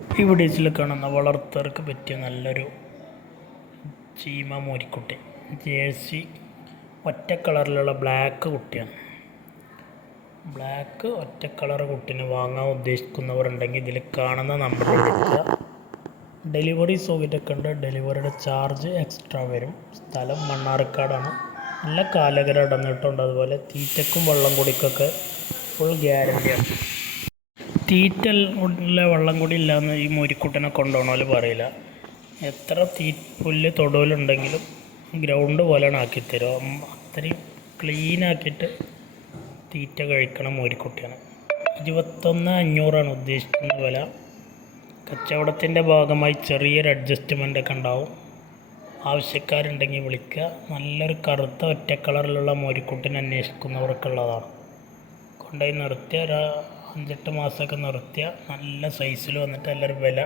ഈ വീഡിയോസിൽ കാണുന്ന വളർത്തർക്ക് പറ്റിയ നല്ലൊരു ചീമ മോരിക്കുട്ടി. ജേഴ്സി ഒറ്റ കളറിലുള്ള ബ്ലാക്ക് കുട്ടിയാണ്. ബ്ലാക്ക് ഒറ്റ കളർ കുട്ടീനെ വാങ്ങാൻ ഉദ്ദേശിക്കുന്നവരുണ്ടെങ്കിൽ ഇതിൽ കാണുന്ന നമ്പർ വിളിക്കുക ഡെലിവറി സൗകര്യമൊക്കെ ഉണ്ട്. ഡെലിവറിയുടെ ചാർജ് എക്സ്ട്രാ വരും. സ്ഥലം മണ്ണാർക്കാടാണ്. നല്ല കാലകര ഇടന്നിട്ടുണ്ട് അതുപോലെ തീറ്റക്കും വെള്ളം കുടിക്കൊക്കെ ഫുൾ ഗ്യാരണ്ടിയാണ് തീറ്റൽ ഉള്ള വെള്ളം കൂടി ഇല്ലാന്ന് ഈ മോരിക്കുട്ടനെ കൊണ്ടുപോകണോൽ പറയില്ല. എത്ര തീ പുല്ല് തൊടുവലുണ്ടെങ്കിലും ഗ്രൗണ്ട് പോലെ ആക്കിത്തരും തരും അത്രയും ക്ലീനാക്കിയിട്ട് തീറ്റ കഴിക്കണ മോരിക്കുട്ടിയാണ്. ഇരുപത്തൊന്ന് അഞ്ഞൂറാണ് ഉദ്ദേശിക്കുന്ന വില. കച്ചവടത്തിന്റെ ഭാഗമായി ചെറിയൊരു അഡ്ജസ്റ്റ്മെന്റ് ഒക്കെ ഉണ്ടാവും. ആവശ്യക്കാരുണ്ടെങ്കിൽ വിളിക്കുക. നല്ലൊരു കറുത്ത ഒറ്റ കളറിലുള്ള മോരിക്കുട്ടിനെ അന്വേഷിക്കുന്നവർക്കുള്ളതാണ്. കൊണ്ടുപോയി നിർത്തിയ ഒരു അഞ്ചെട്ട് മാസമൊക്കെ നിർത്തിയ നല്ല സൈസിൽ വന്നിട്ട് നല്ലൊരു വില